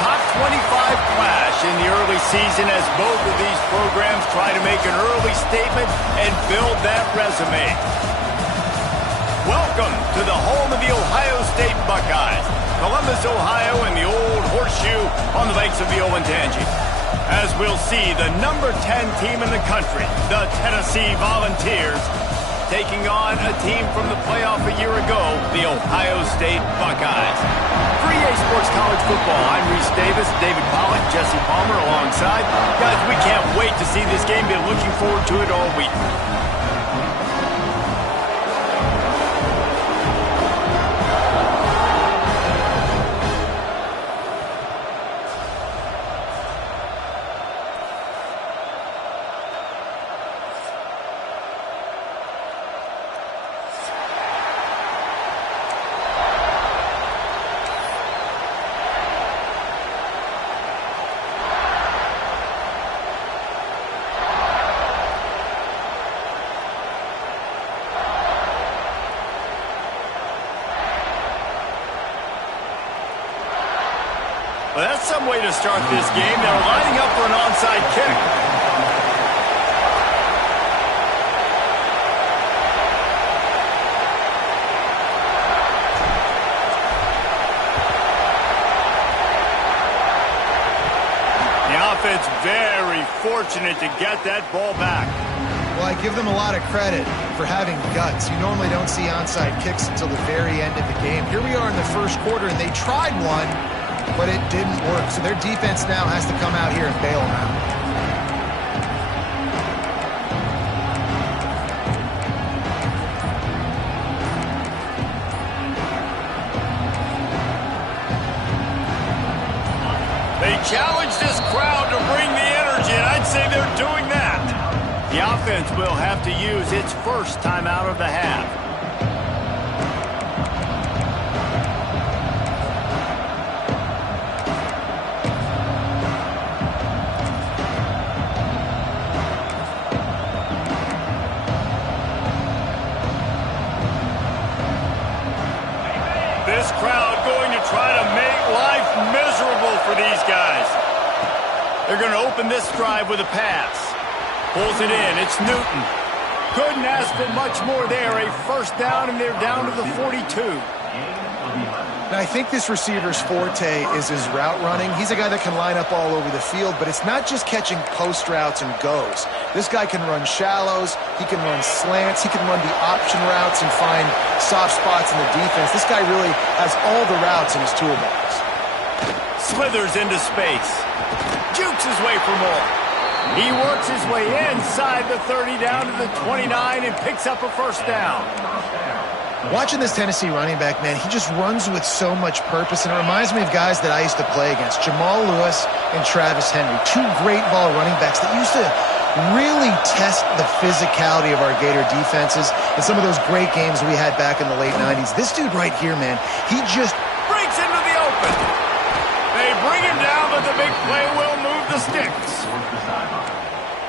top 25 clash in the early season as both of these programs try to make an early statement and build that resume. Welcome to the home of the Ohio State Buckeyes, Columbus, Ohio, and the old horseshoe on the banks of the Olentangy. As we'll see the number 10 team in the country, the Tennessee Volunteers, taking on a team from the playoff a year ago, the Ohio State Buckeyes. For EA Sports College Football, I'm Reese Davis, David Pollack, Jesse Palmer alongside. Guys, we can't wait to see this game. Been looking forward to it all week. Well, that's some way to start this game. They're lining up for an onside kick. The offense very fortunate to get that ball back. Well, I give them a lot of credit for having guts. You normally don't see onside kicks until the very end of the game. Here we are in the first quarter, and they tried one, but it didn't work. So their defense now has to come out here and bail them out. They challenge this crowd to bring the energy, and I'd say they're doing that. The offense will have to use its first timeout of the half. This crowd going to try to make life miserable for these guys. They're going to open this drive with a pass. Pulls it in. It's Newton. Couldn't ask for much more there. A first down, and they're down to the 42. Now, I think this receiver's forte is his route running. He's a guy that can line up all over the field, but it's not just catching post routes and goes. This guy can run shallows. He can run slants. He can run the option routes and find soft spots in the defense. This guy really has all the routes in his toolbox. Slithers into space. Jukes his way for more. He works his way inside the 30 down to the 29 and picks up a first down. Watching this Tennessee running back, man, he just runs with so much purpose, and it reminds me of guys that I used to play against, Jamal Lewis and Travis Henry, two great ball running backs that used to really test the physicality of our Gator defenses in some of those great games we had back in the late 90s. This dude right here, man, he just breaks into the open. They bring him down, but the big play will move the sticks.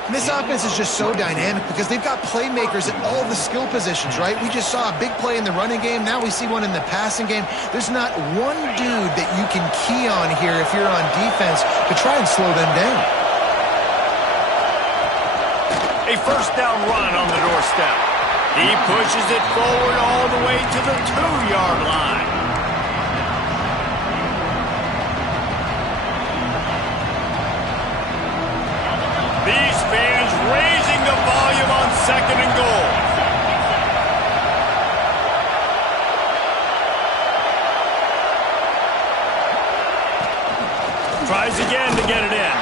And this offense is just so dynamic because they've got playmakers at all the skill positions, right? We just saw a big play in the running game. Now we see one in the passing game. There's not one dude that you can key on here if you're on defense to try and slow them down. A first down run on the doorstep. He pushes it forward all the way to the 2-yard line. These fans raising the volume on second and goal. Tries again to get it in.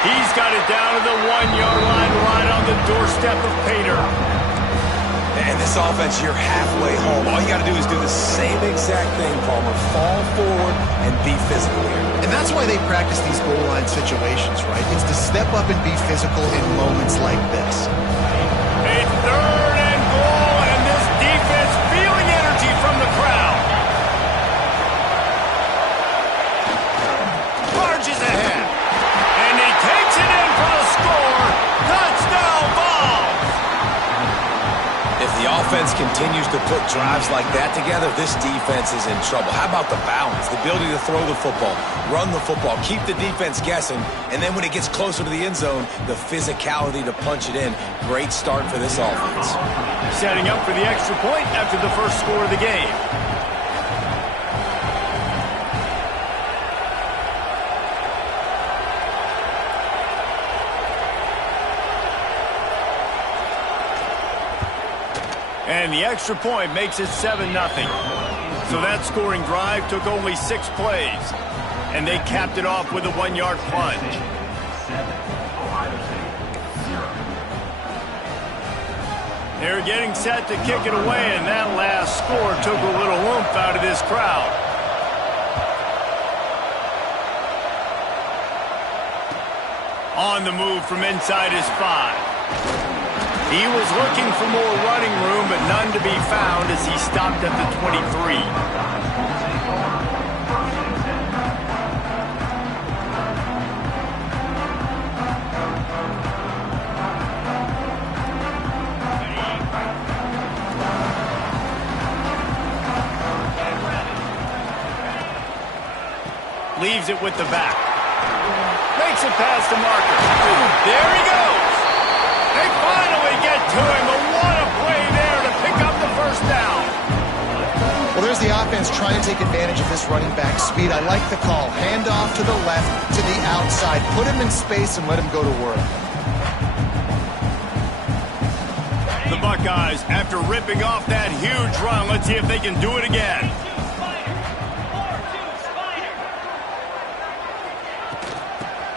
He's got it down to the 1-yard line right on the doorstep of Pater. And this offense, you're halfway home. All you got to do is do the same exact thing, Palmer. Fall forward and be physical here. And that's why they practice these goal line situations, right? It's to step up and be physical in moments like this. A third and goal, and this defense feeling energy from the crowd. Barges ahead. And he takes it in for the score. Touchdown ball. If The offense continues to put drives like that together. This defense is in trouble. How about the balance, the ability to throw the football, run the football, keep the defense guessing, and then when it gets closer to the end zone, the physicality to punch it in. Great start for this offense. Setting up for the extra point after the first score of the game. And the extra point makes it 7-0. So that scoring drive took only 6 plays. And they capped it off with a 1-yard plunge. They're getting set to kick it away, and that last score took a little oomph out of this crowd. On the move from inside his 5. He was looking for more running room, but none to be found as he stopped at the 23. Leaves it with the back. Makes it past the marker. There he goes. They finally get to him, but what a play there to pick up the first down. Well, there's the offense trying to take advantage of this running back speed. I like the call. Hand off to the left, to the outside. Put him in space and let him go to work. The Buckeyes, after ripping off that huge run, let's see if they can do it again.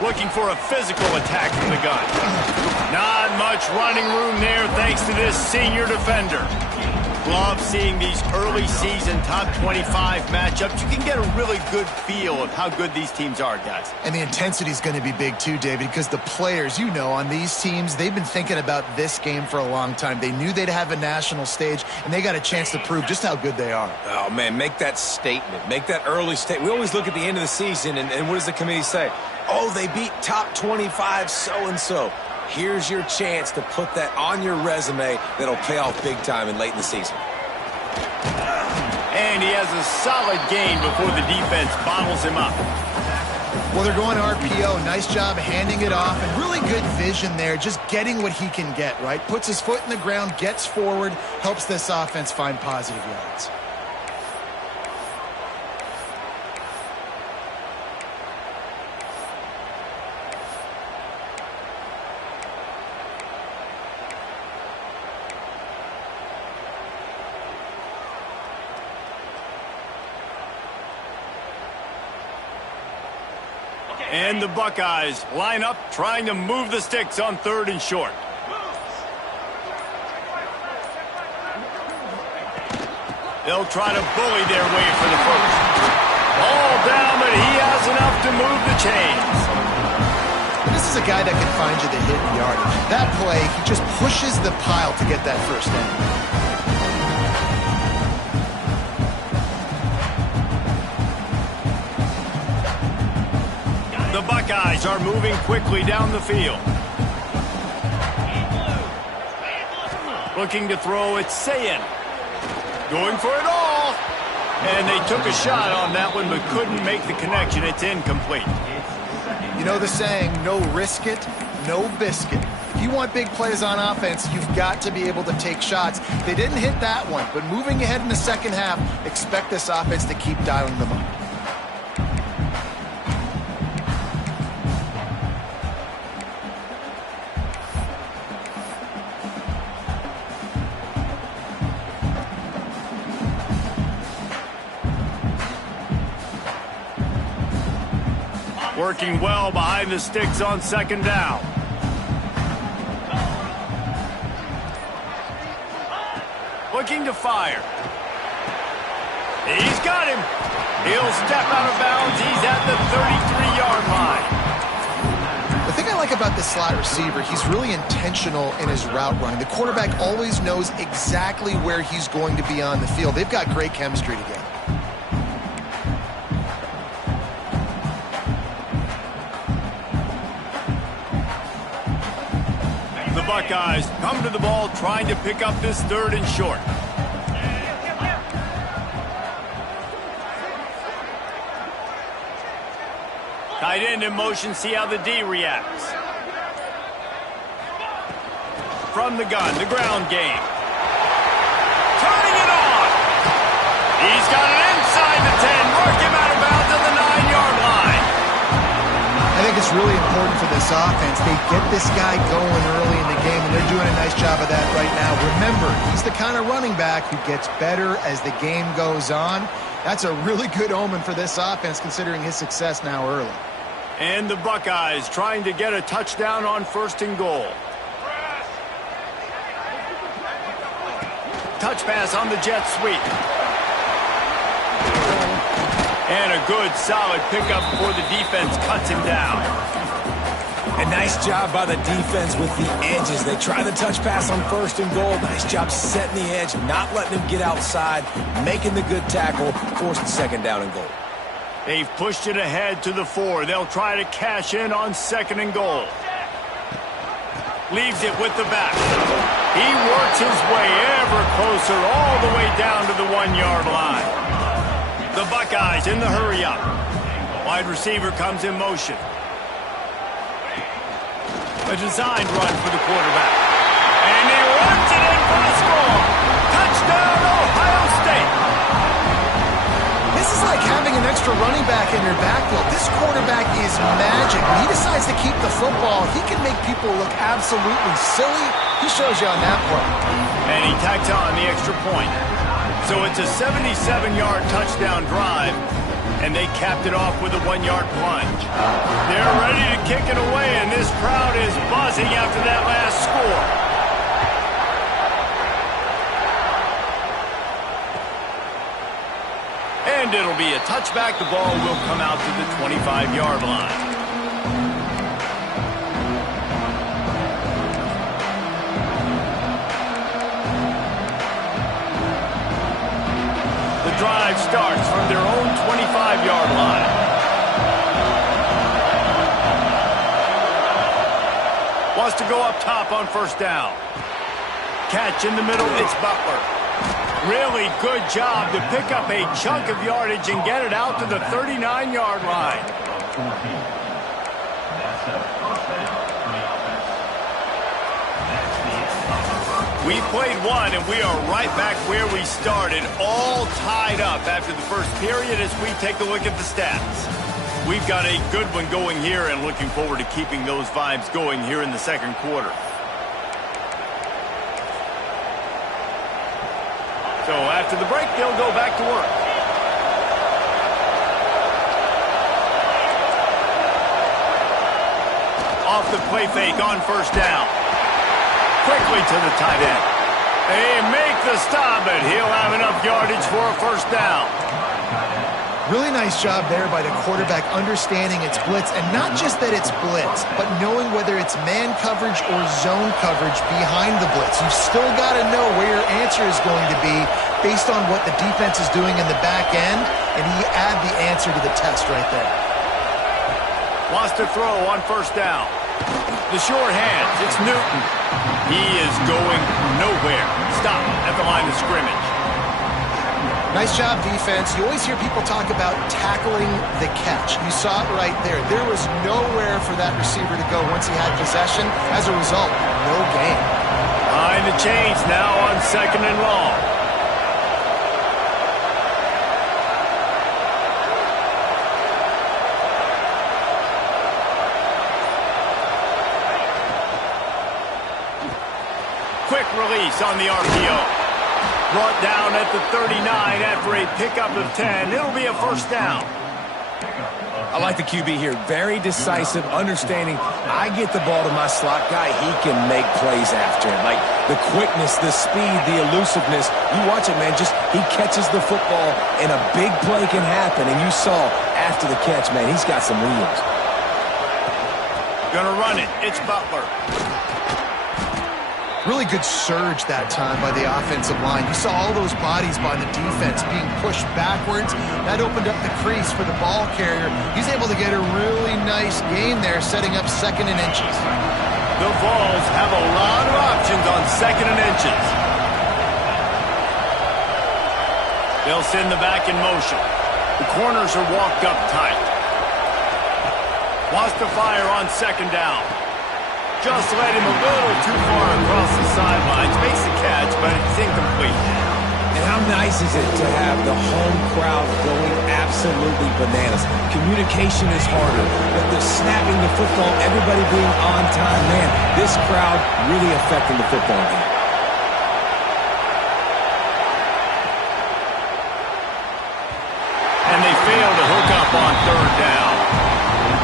Looking for a physical attack from the gun. Not much running room there thanks to this senior defender. Love seeing these early season top 25 matchups. You can get a really good feel of how good these teams are, guys. And the intensity is going to be big too, David, because the players, you know, on these teams, they've been thinking about this game for a long time. They knew they'd have a national stage, and they got a chance to prove just how good they are. Oh, man, make that statement. Make that early statement. We always look at the end of the season, and what does the committee say? Oh, they beat top 25 so-and-so. Here's your chance to put that on your resume that'll pay off big time and late in the season. And he has a solid gain before the defense bottles him up. Well, they're going RPO. Nice job handing it off, and really good vision there, just getting what he can get, right? Puts his foot in the ground, gets forward, helps this offense find positive yards. And the Buckeyes line up, trying to move the sticks on 3rd and short. They'll try to bully their way for the first. Ball down, but he has enough to move the chains. This is a guy that can find you the hidden yardage. That play, he just pushes the pile to get that first down. The Buckeyes are moving quickly down the field. Looking to throw, it's Sayin. Going for it all. And they took a shot on that one, but couldn't make the connection. It's incomplete. You know the saying, no risk it, no biscuit. If you want big plays on offense, you've got to be able to take shots. They didn't hit that one, but moving ahead in the second half, expect this offense to keep dialing them up. Working well behind the sticks on 2nd down. Looking to fire. He's got him. He'll step out of bounds. He's at the 33-yard line. The thing I like about this slot receiver, he's really intentional in his route running. The quarterback always knows exactly where he's going to be on the field. They've got great chemistry together. Buckeyes come to the ball trying to pick up this 3rd and short. Tight end in motion, see how the D reacts. From the gun, the ground game. Turning it on. He's got it inside the 10. Mark him out of bounds on the 9-yard line. I think it's really important for this offense. They get this guy going early in the game, and they're doing a nice job of that right now. Remember, he's the kind of running back who gets better as the game goes on. That's a really good omen for this offense, considering his success now early. And the Buckeyes trying to get a touchdown on 1st and goal. Touch pass on the jet sweep. And a good, solid pickup before the defense cuts him down. A nice job by the defense with the edges. They try the touch pass on 1st and goal. Nice job setting the edge, not letting him get outside, making the good tackle, forcing 2nd down and goal. They've pushed it ahead to the 4. They'll try to cash in on 2nd and goal. Leaves it with the back. He works his way ever closer all the way down to the 1-yard line. The Buckeyes in the hurry up. Wide receiver comes in motion. A designed run for the quarterback. And he runs it in for the score. Touchdown, Ohio State. This is like having an extra running back in your backfield. This quarterback is magic. When he decides to keep the football, he can make people look absolutely silly. He shows you on that play. And he tacks on the extra point. So it's a 77-yard touchdown drive, and they capped it off with a 1-yard plunge. They're ready to kick it away, and this crowd is buzzing after that last score. And it'll be a touchback. The ball will come out to the 25-yard line. The drive starts from their own 25-yard line. Wants to go up top on 1st down. Catch in the middle, it's Butler. Really good job to pick up a chunk of yardage and get it out to the 39-yard line. We played one, and we are right back where we started, all tied up after the first period as we take a look at the stats. We've got a good one going here and looking forward to keeping those vibes going here in the 2nd quarter. So after the break, they'll go back to work. Off the play fake on 1st down. Quickly to the tight end. They make the stop, but he'll have enough yardage for a 1st down. Really nice job there by the quarterback understanding it's blitz, and not just that it's blitz, but knowing whether it's man coverage or zone coverage behind the blitz. You've still got to know where your answer is going to be based on what the defense is doing in the back end, and he add the answer to the test right there. Wants to throw on 1st down. The short hands, it's Newton. He is going nowhere. Stop at the line of scrimmage. Nice job, defense. You always hear people talk about tackling the catch. You saw it right there. There was nowhere for that receiver to go once he had possession. As a result, no gain. Behind the chains now on 2nd and long. Quick release on the RPO. Brought down at the 39 after a pickup of 10. It'll be a 1st down. I like the QB here. Very decisive, understanding. I get the ball to my slot guy. He can make plays after it. Like the quickness, the speed, the elusiveness. You watch it, man. Just he catches the football and a big play can happen. And you saw after the catch, man, he's got some wheels. Gonna run it. It's Butler. Really good surge that time by the offensive line. You saw all those bodies by the defense being pushed backwards. That opened up the crease for the ball carrier. He's able to get a really nice gain there, setting up 2nd and inches. The Vols have a lot of options on 2nd and inches. They'll send the back in motion. The corners are walked up tight. Wants to fire on 2nd down. Just led him a little too far across the sidelines. Makes the catch, but it's incomplete. And how nice is it to have the home crowd going absolutely bananas? Communication is harder, but the snapping the football, everybody being on time, man, this crowd really affecting the football game. And they fail to hook up on 3rd down.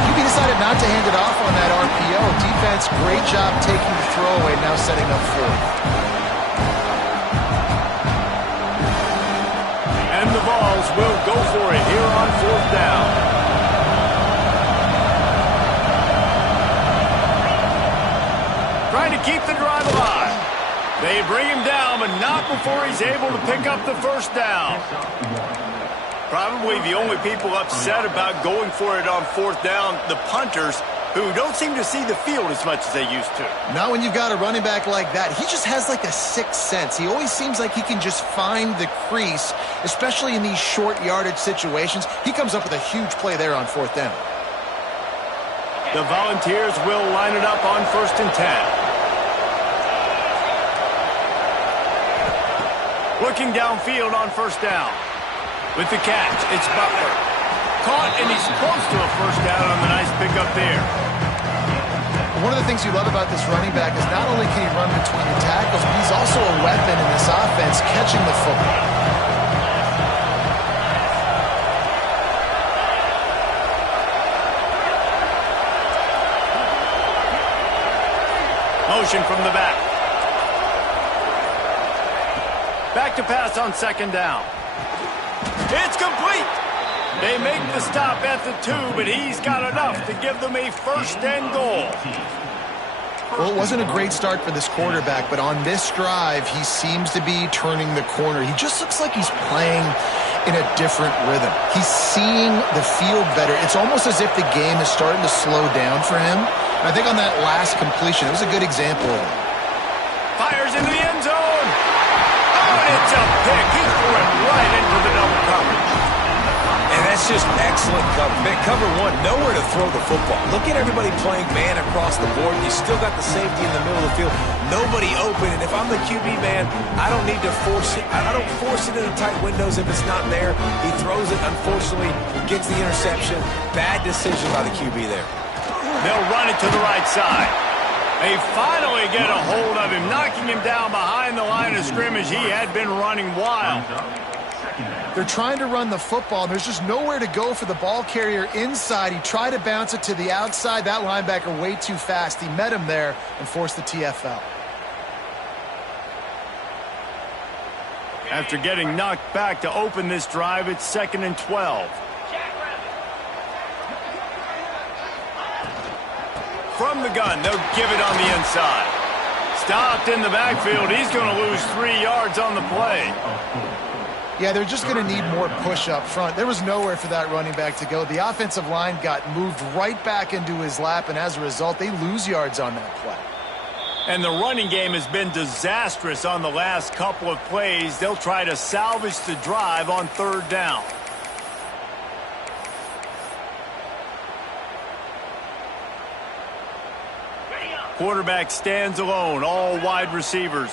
QB decided not to hand it off on that RPO. Defense, great job taking the throwaway, now setting up 4th. And the Vols will go for it here on 4th down. Trying to keep the drive alive. They bring him down, but not before he's able to pick up the 1st down. Probably the only people upset about going for it on 4th down, the punters, who don't seem to see the field as much as they used to. Not when you've got a running back like that. He just has like a sixth sense. He always seems like he can just find the crease, especially in these short yardage situations. He comes up with a huge play there on 4th down. The Volunteers will line it up on 1st and 10. Looking downfield on 1st down. With the catch, it's Butler. Caught, and he's close to a 1st down on the nice pickup there. One of the things you love about this running back is not only can he run between the tackles, but he's also a weapon in this offense, catching the football. Motion from the back. Back to pass on 2nd down. It's complete. They make the stop at the 2, but he's got enough to give them a 1st and goal. Well, it wasn't a great start for this quarterback, but on this drive, he seems to be turning the corner. He just looks like he's playing in a different rhythm. He's seeing the field better. It's almost as if the game is starting to slow down for him. And I think on that last completion, it was a good example of it. Fires into the end zone. Oh, it's a pick. He threw it right into the double coverage. And that's just excellent cover. Man, cover 1, nowhere to throw the football. Look at everybody playing man across the board. You still got the safety in the middle of the field. Nobody open. And if I'm the QB, man, I don't need to force it. I don't force it into tight windows if it's not there. He throws it, unfortunately, gets the interception. Bad decision by the QB there. They'll run it to the right side. They finally get a hold of him, knocking him down behind the line of scrimmage. He had been running wild. They're trying to run the football, and there's just nowhere to go for the ball carrier inside. He tried to bounce it to the outside. That linebacker way too fast. He met him there and forced the TFL. After getting knocked back to open this drive, it's 2nd and 12. From the gun, they'll give it on the inside. Stopped in the backfield. He's going to lose 3 yards on the play. Yeah, they're just going to need more push up front. There was nowhere for that running back to go. The offensive line got moved right back into his lap, and as a result, they lose yards on that play. And the running game has been disastrous on the last couple of plays. They'll try to salvage the drive on 3rd down. Quarterback stands alone, all wide receivers.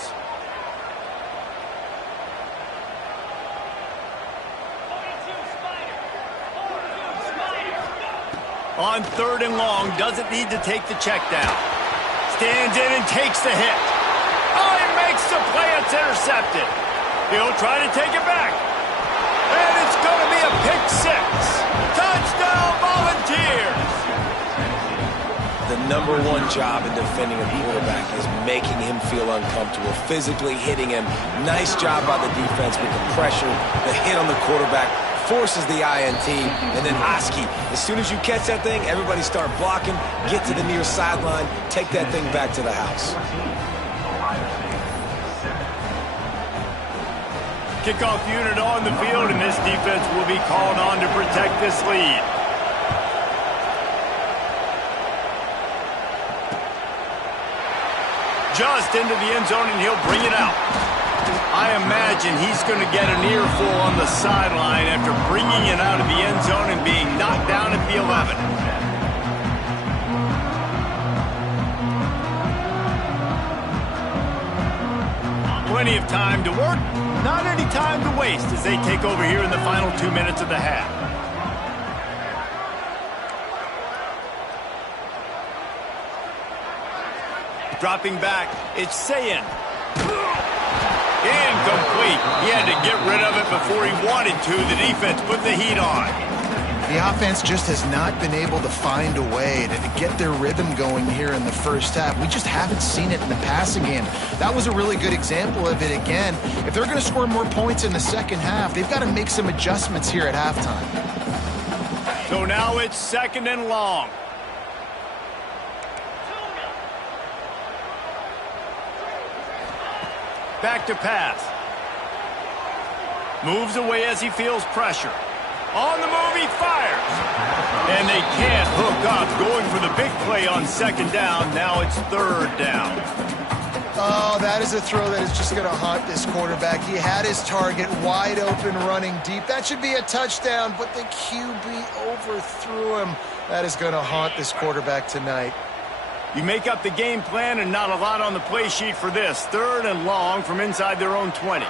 On 3rd and long, doesn't need to take the check down. Stands in and takes the hit. Oh, he makes the play. It's intercepted. He'll try to take it back. And it's going to be a pick 6. Touchdown, Volunteers. The #1 job in defending a quarterback is making him feel uncomfortable, physically hitting him. Nice job by the defense with the pressure, the hit on the quarterback. Forces the INT, and then Oski, as soon as you catch that thing, everybody start blocking, get to the near sideline, take that thing back to the house. Kickoff unit on the field, and this defense will be called on to protect this lead. just into the end zone, and he'll bring it out. I imagine he's going to get an earful on the sideline after bringing it out of the end zone and being knocked down at the 11. Plenty of time to work, not any time to waste as they take over here in the final 2 minutes of the half. Dropping back, it's Sayin. Incomplete. He had to get rid of it before he wanted to. The defense put the heat on. The offense just has not been able to find a way to get their rhythm going here in the first half. We just haven't seen it in the passing game. That was a really good example of it again. If they're going to score more points in the second half, they've got to make some adjustments here at halftime. So now it's 2nd and long. Back to pass. Moves away as he feels pressure. On the move, he fires. And they can't hook up, going for the big play on 2nd down. Now it's 3rd down. Oh, that is a throw that is just going to haunt this quarterback. He had his target wide open, running deep. That should be a touchdown, but the QB overthrew him. That is going to haunt this quarterback tonight. You make up the game plan and not a lot on the play sheet for this. 3rd and long from inside their own 20.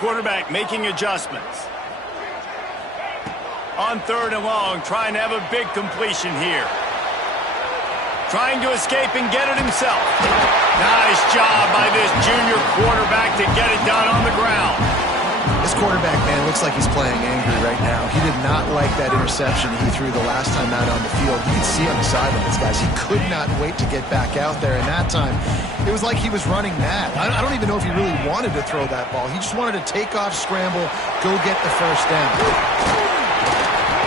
Quarterback making adjustments. On 3rd and long, trying to have a big completion here. Trying to escape and get it himself. Nice job by this junior quarterback to get it done on the ground. This quarterback, man, looks like he's playing angry right now. He did not like that interception he threw the last time out on the field. You can see on the sidelines, guys. He could not wait to get back out there. And that time, it was like he was running mad. I don't even know if he really wanted to throw that ball. He just wanted to take off, scramble, go get the first down.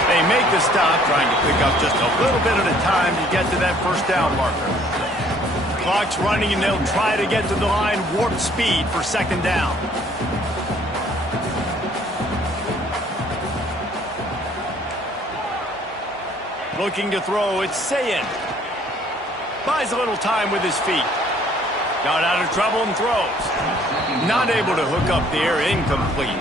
They make the stop, trying to pick up just a little bit at a time to get to that first down marker. Clock's running, and they'll try to get to the line warp speed for 2nd down. Looking to throw, it's Sayin. Buys a little time with his feet. Got out of trouble and throws. Not able to hook up there, incomplete.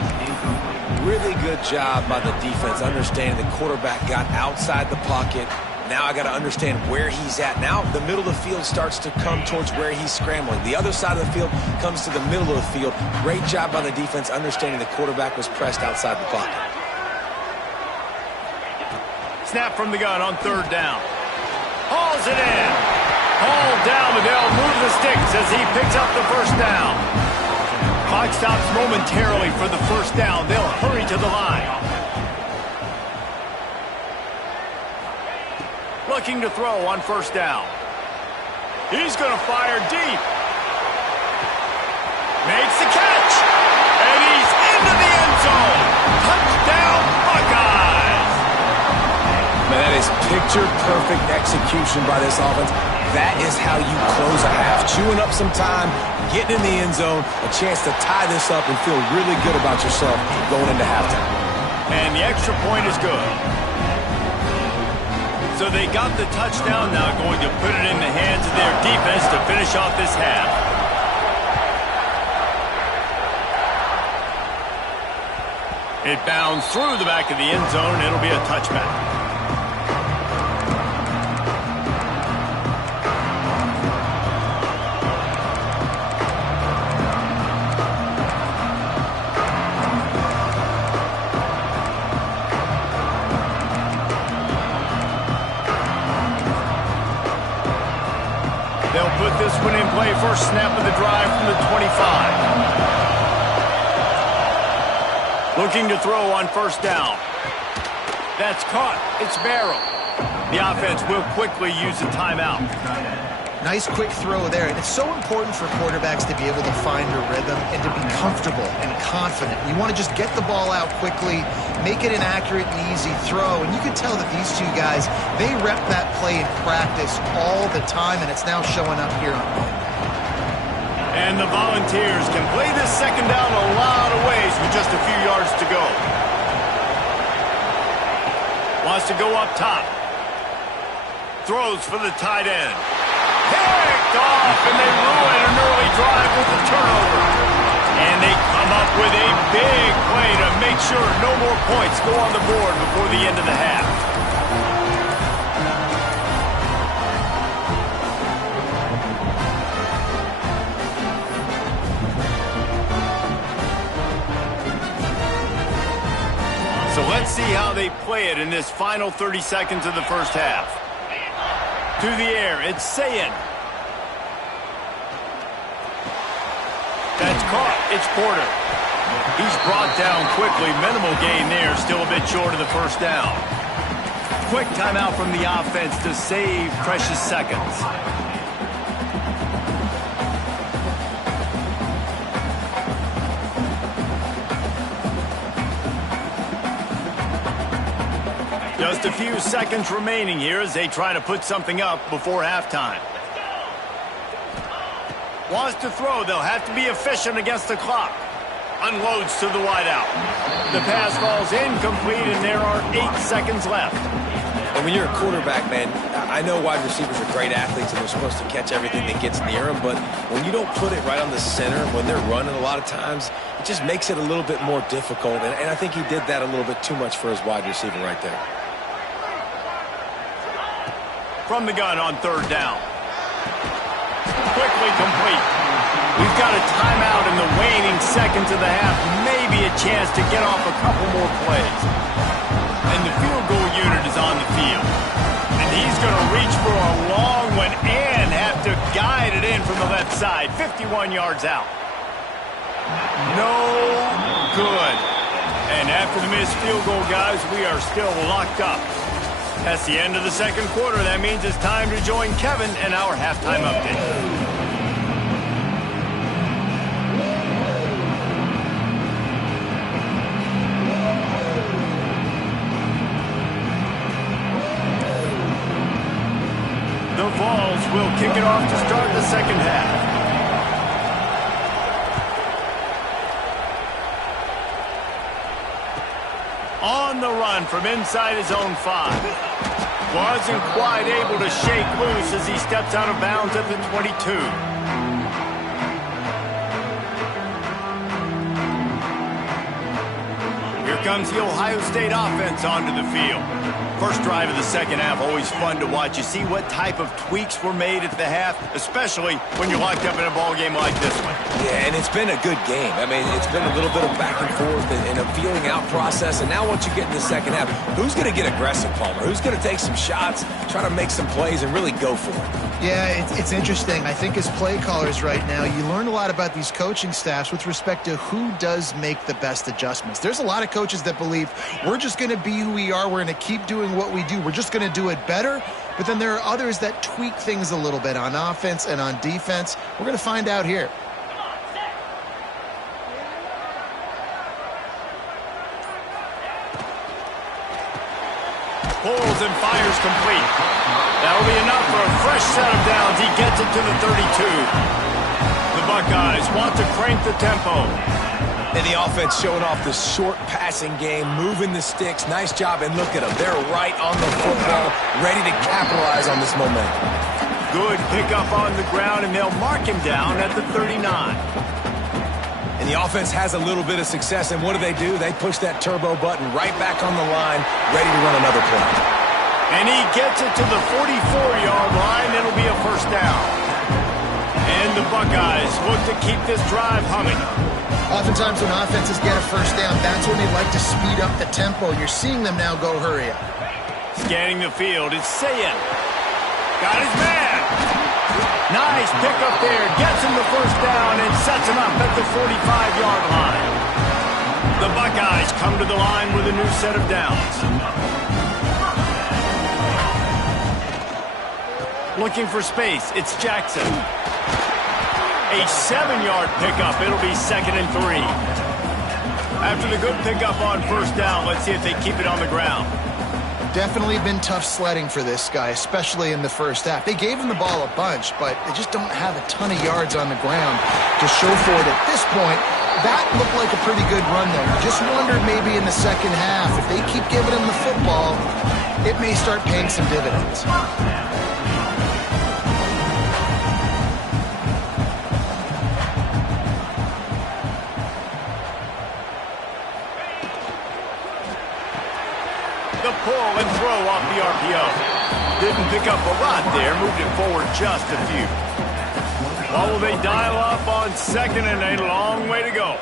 Really good job by the defense, understanding the quarterback got outside the pocket. Now I got to understand where he's at. Now the middle of the field starts to come towards where he's scrambling. The other side of the field comes to the middle of the field. Great job by the defense, understanding the quarterback was pressed outside the pocket. Snap from the gun on 3rd down. Hauls it in. Hauled down, but they'll move the sticks as he picks up the first down. Clock stops momentarily for the first down. They'll hurry to the line. Looking to throw on 1st down. He's going to fire deep. Makes the catch. And he's into the end zone. Touchdown, Buckeyes. Man, that is picture-perfect execution by this offense. That is how you close a half. Chewing up some time, getting in the end zone, a chance to tie this up and feel really good about yourself going into halftime. And the extra point is good. So they got the touchdown, now going to put it in the hands of their defense to finish off this half. It bounds through the back of the end zone. It'll be a touchback. They'll put this one in play. First snap of the drive from the 25. Looking to throw on 1st down. That's caught. It's Barrow. The offense will quickly use a timeout. Nice quick throw there. And it's so important for quarterbacks to be able to find a rhythm and to be comfortable and confident. You want to just get the ball out quickly, make it an accurate and easy throw. And you can tell that these two guys, they rep that play in practice all the time, and it's now showing up here on Monday. And the Volunteers can play this 2nd down a lot of ways with just a few yards to go. Wants to go up top. Throws for the tight end. Picked off, and they ruin an early drive with the turnover. And they come up with a big play to make sure no more points go on the board before the end of the half. So let's see how they play it in this final 30 seconds of the first half. To the air, it's Sayin. That's caught. It's Porter. He's brought down quickly. Minimal gain there. Still a bit short of the first down. Quick timeout from the offense to save precious seconds. Just a few seconds remaining here as they try to put something up before halftime. Wants to throw. They'll have to be efficient against the clock. Unloads to the wideout. The pass falls incomplete, and there are 8 seconds left. And when you're a quarterback, man, I know wide receivers are great athletes and they're supposed to catch everything that gets near them, but when you don't put it right on the center, when they're running a lot of times, it just makes it a little bit more difficult. And I think he did that a little bit too much for his wide receiver right there. From the gun on third down. Quickly complete. We've got a timeout in the waning seconds of the half. Maybe a chance to get off a couple more plays. And the field goal unit is on the field. And he's going to reach for a long one and have to guide it in from the left side. 51 yards out. No good. And after the missed field goal, guys, we are still locked up. That's the end of the second quarter. That means it's time to join Kevin and our halftime update. The Vols will kick it off to start the second half. On the run from inside his own 5. Wasn't quite able to shake loose as he steps out of bounds at the 22. Here comes the Ohio State offense onto the field. First drive of the second half, always fun to watch. You see what type of tweaks were made at the half, especially when you're locked up in a ball game like this one. Yeah, and it's been a good game. I mean, it's been a little bit of back and forth and a feeling out process. And now once you get in the second half, who's going to get aggressive, Palmer? Who's going to take some shots, try to make some plays, and really go for it? Yeah, it's interesting. I think as play callers right now, you learn a lot about these coaching staffs with respect to who does make the best adjustments. There's a lot of coaches that believe we're just going to be who we are. We're going to keep doing what we do. We're just going to do it better. But then there are others that tweak things a little bit on offense and on defense. We're going to find out here. Pulls and fires complete. That'll be enough for a fresh set of downs. He gets it to the 32. The Buckeyes want to crank the tempo. And the offense showing off the short passing game, moving the sticks. Nice job, and look at them. They're right on the football, ready to capitalize on this momentum. Good pickup on the ground, and they'll mark him down at the 39. And the offense has a little bit of success, and what do? They push that turbo button right back on the line, ready to run another play. And he gets it to the 44-yard line. It'll be a first down. And the Buckeyes look to keep this drive humming. Oftentimes when offenses get a first down, that's when they like to speed up the tempo. You're seeing them now go hurry up. Scanning the field, it's Sayin. Got his man. Nice pickup there. Gets him the first down and sets him up at the 45-yard line. The Buckeyes come to the line with a new set of downs. Looking for space, it's Jackson. A 7-yard pickup. It'll be 2nd and 3. After the good pickup on first down, let's see if they keep it on the ground. Definitely been tough sledding for this guy, especially in the first half. They gave him the ball a bunch, but they just don't have a ton of yards on the ground to show for it at this point. That looked like a pretty good run there. You just wondered maybe in the second half, if they keep giving him the football, it may start paying some dividends. The pull and throw off the RPO. Didn't pick up a lot there, moved it forward just a few. What will they dial up on second and a long way to go?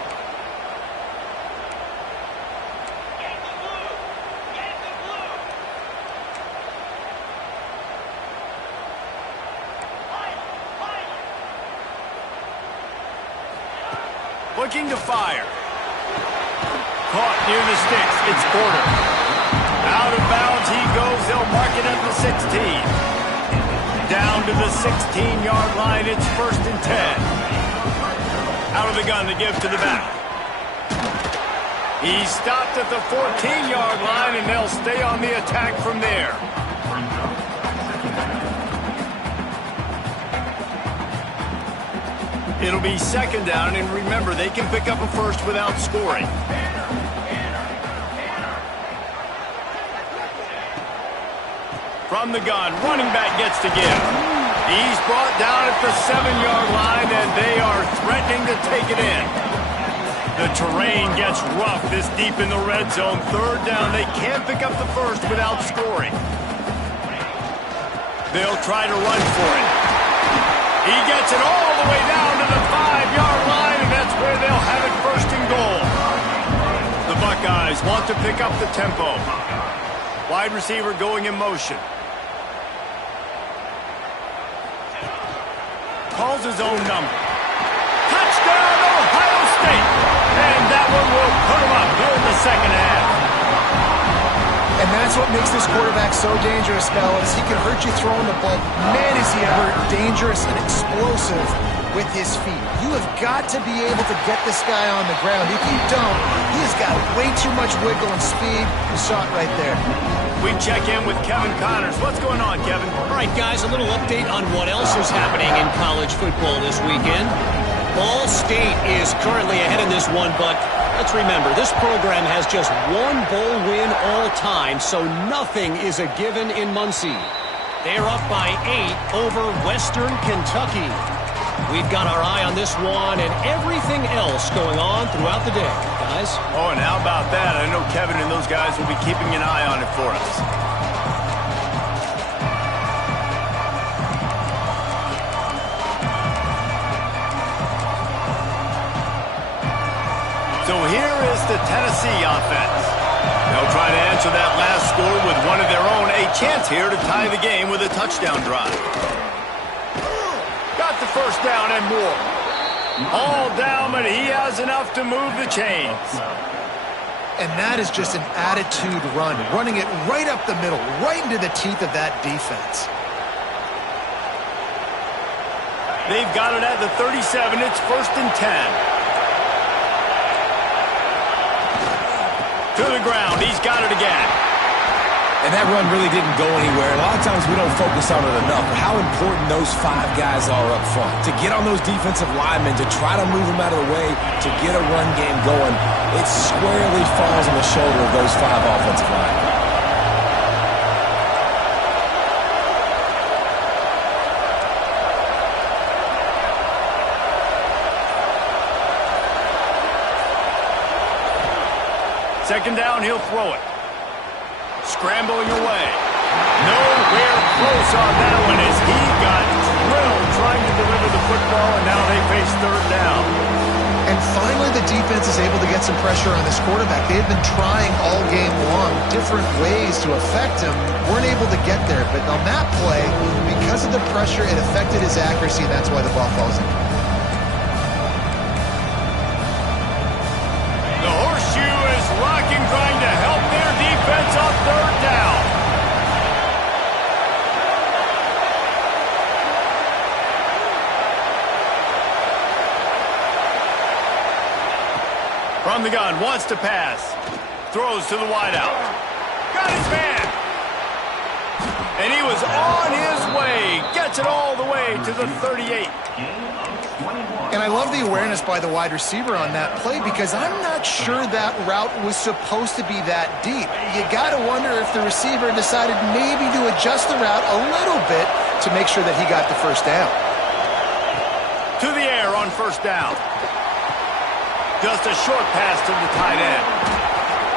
Looking to fire. Caught near the sticks. It's Porter. Out of bounds he goes. They'll mark it at the 16. Down to the 16-yard line. It's 1st and 10. Out of the gun to give to the back. He stopped at the 14-yard line, and they'll stay on the attack from there. It'll be 2nd down, and remember, they can pick up a first without scoring. From the gun, running back gets to give. He's brought down at the 7-yard line, and they are threatening to take it in. The terrain gets rough this deep in the red zone. 3rd down, they can't pick up the first without scoring. They'll try to run for it. He gets it all the way down to the 5-yard line, and that's where they'll have it 1st and goal. The Buckeyes want to pick up the tempo. Wide receiver going in motion. Calls his own number. Touchdown, Ohio State! And that one will put him up here in the 2nd half. And that's what makes this quarterback so dangerous, fellas. He can hurt you throwing the ball. Man, is he ever dangerous and explosive with his feet. You have got to be able to get this guy on the ground. If you don't, he has got way too much wiggle and speed. You saw it right there. We check in with Kevin Connors. What's going on, Kevin? All right, guys, a little update on what else is happening in college football this weekend. Ball State is currently ahead in this one, but let's remember, this program has just one bowl win all time, so nothing is a given in Muncie. They're up by 8 over Western Kentucky. We've got our eye on this one and everything else going on throughout the day, guys. Oh, and how about that? I know Kevin and those guys will be keeping an eye on it for us. So here is the Tennessee offense. They'll try to answer that last score with one of their own. A chance here to tie the game with a touchdown drive. Got the 1st down and more. All down, but he has enough to move the chains. And that is just an attitude run, running it right up the middle, right into the teeth of that defense. They've got it at the 37. It's 1st and 10. To the ground. He's got it again. And that run really didn't go anywhere. A lot of times we don't focus on it enough, but how important those 5 guys are up front. To get on those defensive linemen, to try to move them out of the way, to get a run game going, it squarely falls on the shoulder of those 5 offensive linemen. Second down, he'll throw it. Scrambling away. Nowhere close on that one as he got drilled trying to deliver the football, and now they face 3rd down. And finally, the defense is able to get some pressure on this quarterback. They've been trying all game long different ways to affect him. Weren't able to get there, but on that play, because of the pressure, it affected his accuracy, and that's why the ball falls in. The horseshoe is rocking, trying to help their defense on 3rd down. From the gun, wants to pass. Throws to the wideout. Got his man. And he was on his way. Gets gets it all the way to the 38. And I love the awareness by the wide receiver on that play because I'm not sure that route was supposed to be that deep. You got to wonder if the receiver decided maybe to adjust the route a little bit to make sure that he got the first down. To the air on first down. Just a short pass to the tight end.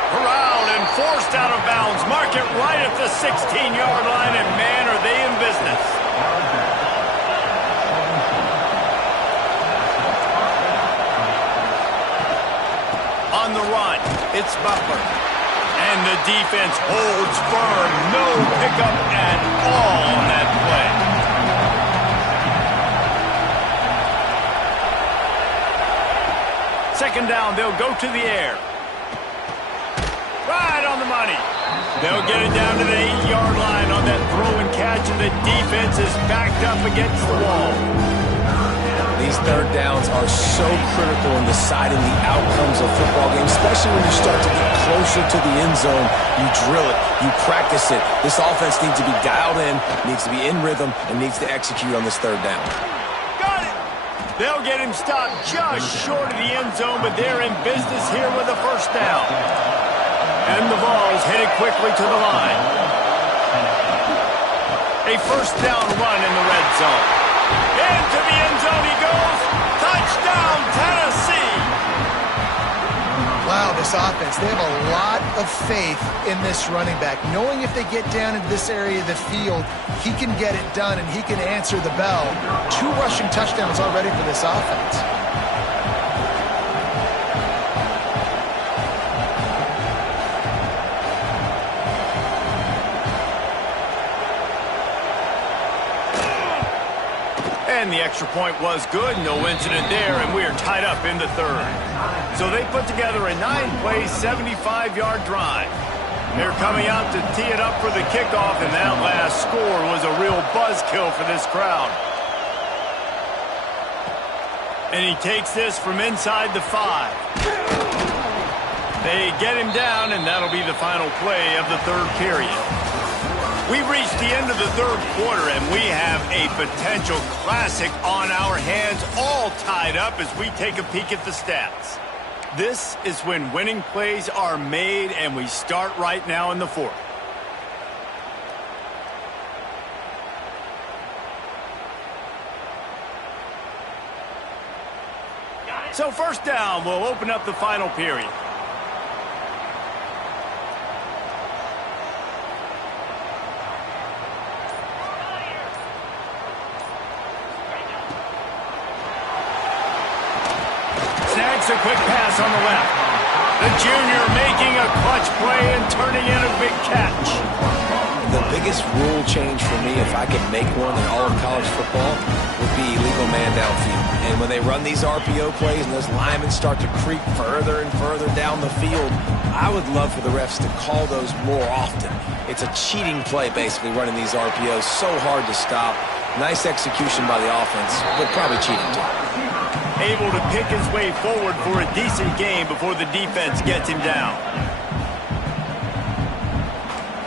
Corralled and forced out of bounds. Mark it right at the 16-yard line, and man, are they in business. On the run, it's Butler. And the defense holds firm. No pickup at all on that play. Second down, they'll go to the air. Right on the money. They'll get it down to the 8-yard line on that throw and catch, and the defense is backed up against the wall. These third downs are so critical in deciding the outcomes of football games, especially when you start to get closer to the end zone. You drill it, you practice it. This offense needs to be dialed in, needs to be in rhythm, and needs to execute on this third down. They'll get him stopped just short of the end zone, but they're in business here with a first down. And the ball's headed quickly to the line. A first down run in the red zone. Into the end zone he goes. Touchdown, Tennessee! Wow, this offense, they have a lot of faith in this running back. Knowing if they get down into this area of the field, he can get it done and he can answer the bell. 2 rushing touchdowns already for this offense. And the extra point was good. No incident there, and we are tied up in the third. So they put together a 9-play, 75-yard drive. They're coming out to tee it up for the kickoff, and that last score was a real buzzkill for this crowd. And he takes this from inside the 5. They get him down, and that'll be the final play of the third period. We've reached the end of the third quarter, and we have a potential classic on our hands, all tied up as we take a peek at the stats. This is when winning plays are made, and we start right now in the fourth. So first down will open up the final period. A quick pass on the left. The junior making a clutch play and turning in a big catch. The biggest rule change for me, if I could make one in all of college football, would be illegal man downfield. And when they run these RPO plays and those linemen start to creep further and further down the field, I would love for the refs to call those more often. It's a cheating play, basically, running these RPOs. So hard to stop. Nice execution by the offense, but probably cheating too. Able to pick his way forward for a decent game before the defense gets him down.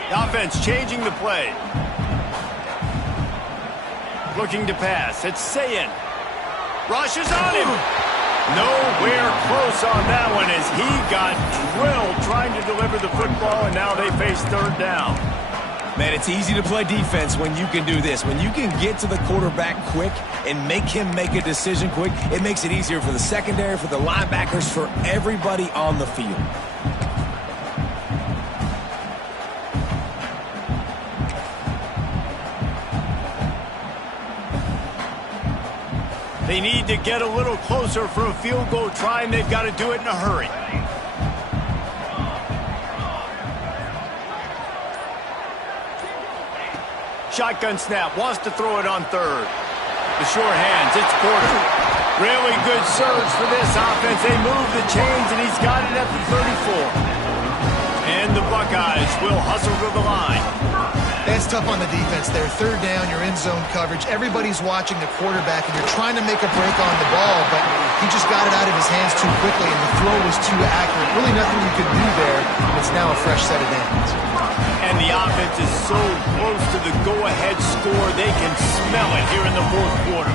The offense changing the play. Looking to pass. It's Sayin. Rushes on him. Nowhere close on that one as he got drilled trying to deliver the football, and now they face third down. Man, it's easy to play defense when you can do this. When you can get to the quarterback quick and make him make a decision quick, it makes it easier for the secondary, for the linebackers, for everybody on the field. They need to get a little closer for a field goal try, and they've got to do it in a hurry. Shotgun snap, wants to throw it on third. The short hands, it's Porter. Really good surge for this offense. They move the chains, and he's got it at the 34. And the Buckeyes will hustle to the line. That's tough on the defense there. Third down, you're in zone coverage. Everybody's watching the quarterback, and you're trying to make a break on the ball, but he just got it out of his hands too quickly, and the throw was too accurate. Really nothing you could do there. It's now a fresh set of downs. And the offense is so close to the go-ahead score, they can smell it here in the fourth quarter.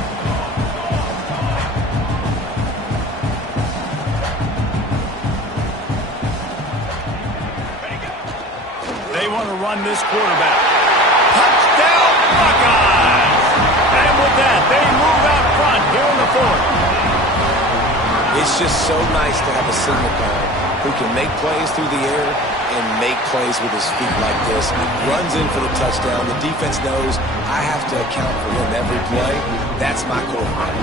They want to run this quarterback. Touchdown, Buckeyes! And with that, they move out front here in the fourth. It's just so nice to have a signal caller who can make plays through the air and make plays with his feet like this. Runs in for the touchdown. The defense knows I have to account for him every play. That's my quarterback.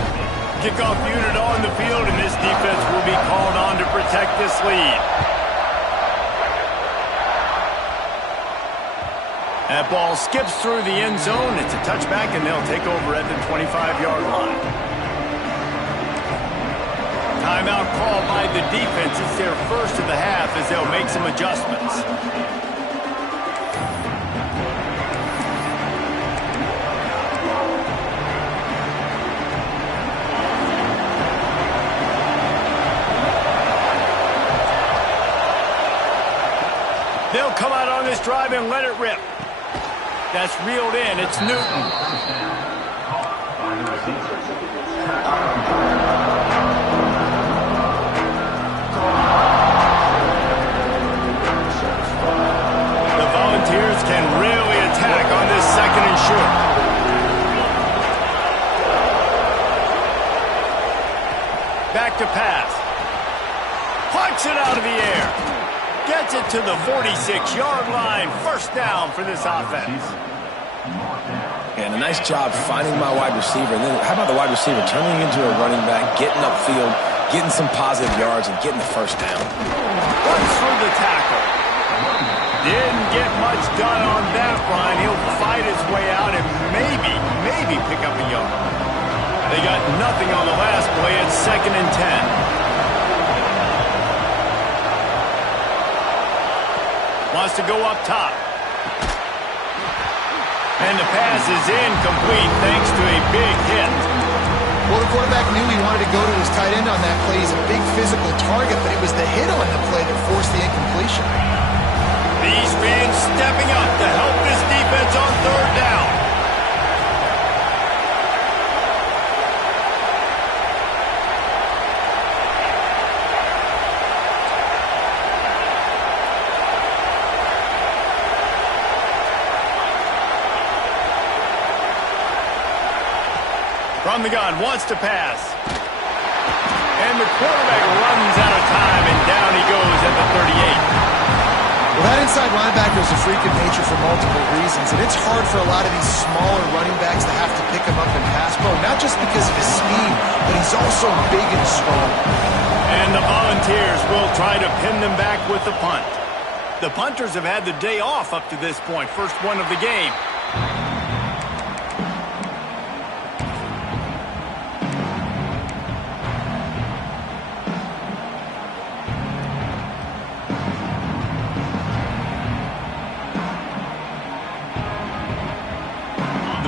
Kickoff unit on the field, and this defense will be called on to protect this lead. That ball skips through the end zone. It's a touchback, and they'll take over at the 25-yard line. Timeout called by the defense. It's their first of the half as they'll make some adjustments. They'll come out on this drive and let it rip. That's reeled in. It's Newton. The Volunteers can really attack on this second and short. Back to pass. Punch it out of the air. Gets it to the 46-yard line. First down for this offense. And a nice job finding my wide receiver. And then how about the wide receiver turning into a running back, getting upfield, getting some positive yards, and getting the first down. Runs through the tackle. Didn't get much done on that run. He'll fight his way out and maybe pick up a yard. They got nothing on the last play. It's 2nd and 10. Wants to go up top. And the pass is incomplete thanks to a big hit. Well, the quarterback knew he wanted to go to his tight end on that play. He's a big physical target, but it was the hit on the play that forced the incompletion. These fans stepping up to help this defense on third down. From the gun, wants to pass. And the quarterback runs out of time, and down he goes at the 38. Well, that inside linebacker is a freak of nature for multiple reasons, and it's hard for a lot of these smaller running backs to have to pick him up in pass pro, not just because of his speed, but he's also big and strong. And the Volunteers will try to pin them back with the punt. The punters have had the day off up to this point, first one of the game.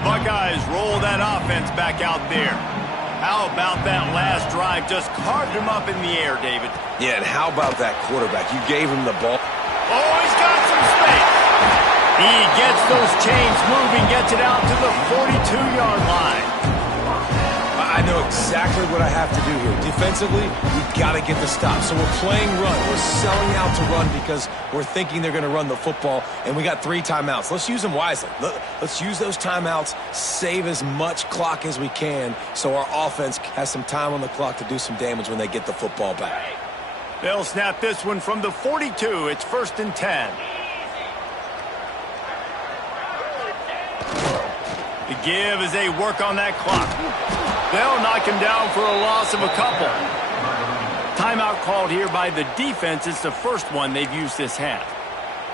Buckeyes roll that offense back out there. How about that last drive? Just carved him up in the air, David. Yeah, and how about that quarterback? You gave him the ball. Oh, he's got some space. He gets those chains moving, gets it out to the 42-yard line. I know exactly what I have to do here. Defensively, we've got to get the stop. So we're playing run. We're selling out to run because we're thinking they're going to run the football, and we got 3 timeouts. Let's use them wisely. Let's use those timeouts, save as much clock as we can so our offense has some time on the clock to do some damage when they get the football back. They'll snap this one from the 42. It's 1st and 10. The give as they work on that clock. They'll knock him down for a loss of a couple. Timeout called here by the defense. It's the first one they've used this half.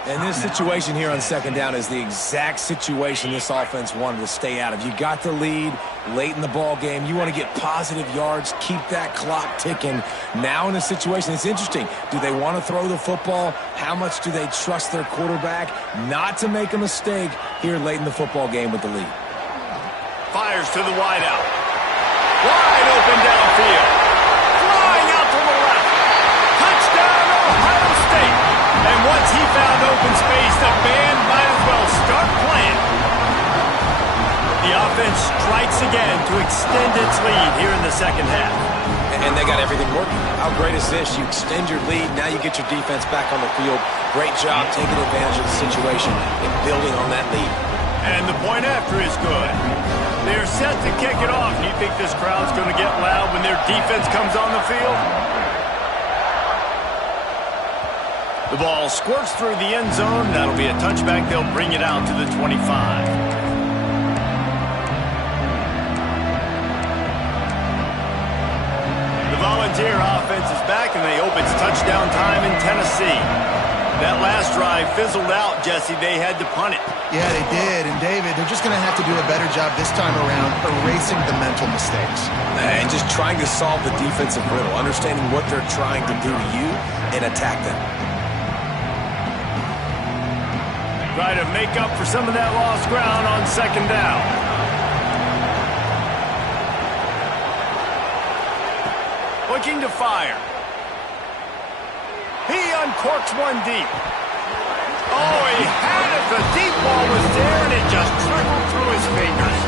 And this situation here on 2nd down is the exact situation this offense wanted to stay out of. You got the lead late in the ball game. You want to get positive yards, keep that clock ticking. Now in a situation, it's interesting. Do they want to throw the football? How much do they trust their quarterback not to make a mistake here late in the football game with the lead? Fires to the wideout. Wide open downfield. Flying out to the left. Touchdown, Ohio State. And once he found with open space, the band might as well start playing. The offense strikes again to extend its lead here in the second half. And they got everything working. How great is this? You extend your lead, now you get your defense back on the field. Great job taking advantage of the situation and building on that lead. And the point after is good. They're set to kick it off. Do you think this crowd's going to get loud when their defense comes on the field? The ball squirts through the end zone. That'll be a touchback. They'll bring it out to the 25. Volunteer offense is back, and they hope it's touchdown time in Tennessee. That last drive fizzled out, Jesse. They had to punt it. Yeah, they did. And, David, they're just going to have to do a better job this time around erasing the mental mistakes. And just trying to solve the defensive riddle, understanding what they're trying to do to you and attack them. Try to make up for some of that lost ground on second down. Looking to fire. He uncorks one deep. Oh, he had it. The deep ball was there, and it just trickled through his fingers.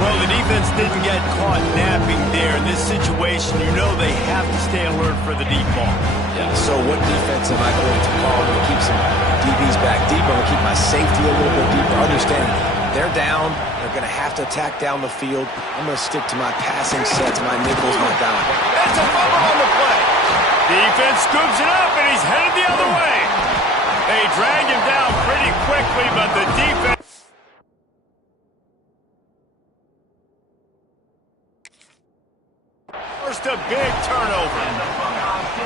Well, the defense didn't get caught napping there. In this situation, you know they have to stay alert for the deep ball. Yeah, so what defense am I going to call? I'm going to keep some DBs back deep. I'm going to keep my safety a little bit deeper. Understanding they're down. They're going to have to attack down the field. I'm going to stick to my passing sets, my nickels, my dime. That's a fumble on the play. Defense scoops it up, and he's headed the other way. They drag him down pretty quickly, but the defense... First a big turnover.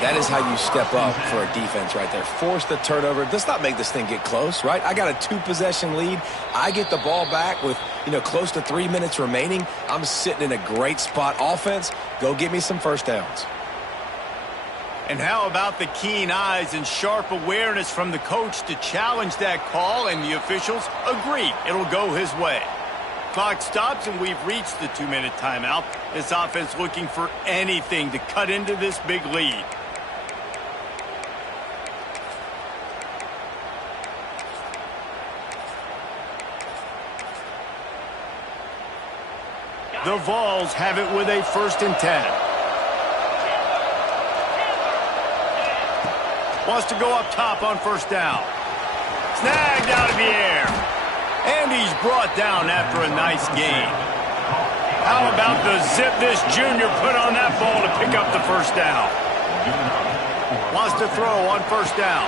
That is how you step up for a defense right there. Force the turnover. Let's not make this thing get close, right? I got a 2-possession lead. I get the ball back with, close to 3 minutes remaining. I'm sitting in a great spot. Offense, go get me some first downs. And how about the keen eyes and sharp awareness from the coach to challenge that call, and the officials agree it'll go his way. Clock stops, and we've reached the 2-minute timeout. This offense looking for anything to cut into this big lead. The Vols have it with a 1st and 10. Wants to go up top on 1st down. Snagged out of the air. And he's brought down after a nice gain. How about the zip this junior put on that ball to pick up the 1st down? Wants to throw on 1st down.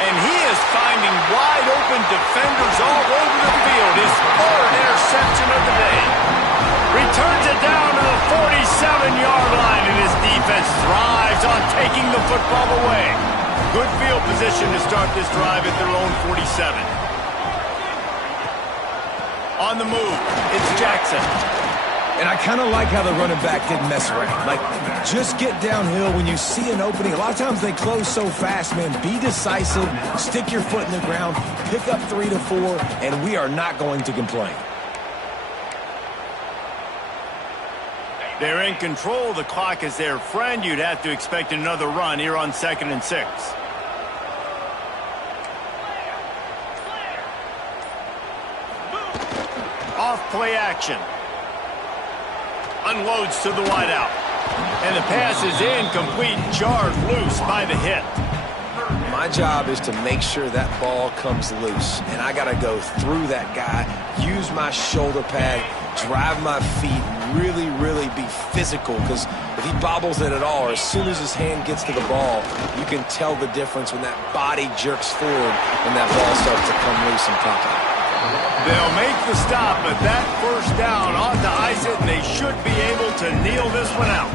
And he is finding wide open defenders all over the field. His 3rd interception of the day. Returns it down to the 47-yard line, and his defense thrives on taking the football away. Good field position to start this drive at their own 47. On the move, it's Jackson. And I kind of like how the running back didn't mess around. Like, just get downhill when you see an opening. A lot of times they close so fast, man. Be decisive, stick your foot in the ground, pick up 3 to 4, and we are not going to complain. They're in control. The clock is their friend. You'd have to expect another run here on 2nd and 6. Off play action. Unloads to the wideout. And the pass is incomplete, jarred loose by the hit. My job is to make sure that ball comes loose. And I got to go through that guy, use my shoulder pad, drive my feet, really be physical. Because if he bobbles it at all, or as soon as his hand gets to the ball, you can tell the difference when that body jerks forward when that ball starts to come loose and pop out. They'll make the stop, but that 1st down ought to ice it, and they should be able to kneel this one out.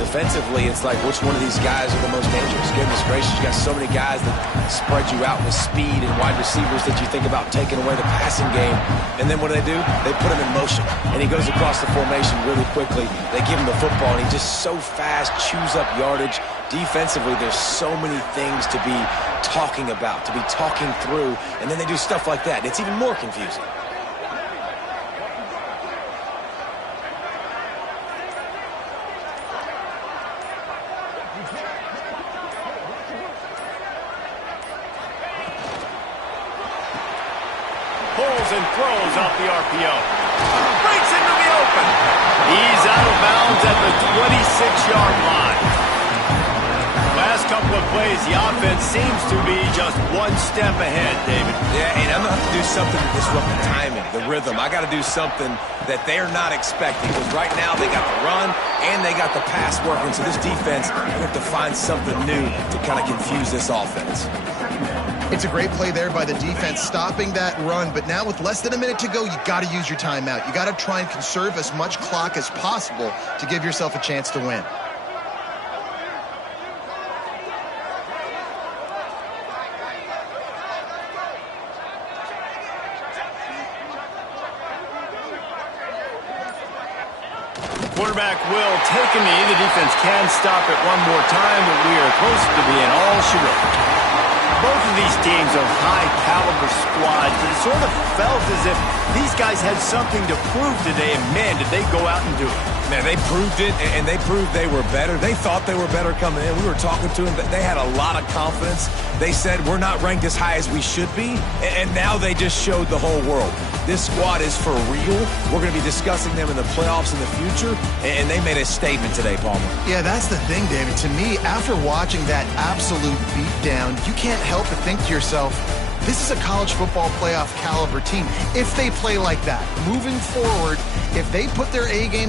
Defensively, it's like, which one of these guys are the most dangerous? Goodness gracious, you got so many guys that spread you out with speed and wide receivers that you think about taking away the passing game. And then what do? They put him in motion. And he goes across the formation really quickly. They give him the football, and he just so fast chews up yardage. Defensively, there's so many things to be talking about, to be talking through, and then they do stuff like that. It's even more confusing. and throws off the RPO. Breaks into the open. He's out of bounds at the 26-yard line. Last couple of plays, the offense seems to be just one step ahead, David. Yeah, and I'm going to have to do something to disrupt the timing, the rhythm. I got to do something that they're not expecting, because right now they got the run and they got the pass working. So this defense, we have to find something new to kind of confuse this offense. It's a great play there by the defense, stopping that run. But now with less than a minute to go, you got to use your timeout. You got to try and conserve as much clock as possible to give yourself a chance to win. Quarterback will take a knee. The defense can stop it one more time, but we are close to being all she wrote. Both of these teams are high-caliber squads, but it sort of felt as if these guys had something to prove today, and man, did they go out and do it. Man, they proved it, and they proved they were better. They thought they were better coming in. We were talking to them. They had a lot of confidence. They said, we're not ranked as high as we should be, and now they just showed the whole world. This squad is for real. We're going to be discussing them in the playoffs in the future, and they made a statement today, Palmer. Yeah, that's the thing, David. To me, after watching that absolute beatdown, you can't help but think to yourself, this is a college football playoff caliber team. If they play like that, moving forward, if they put their A game together,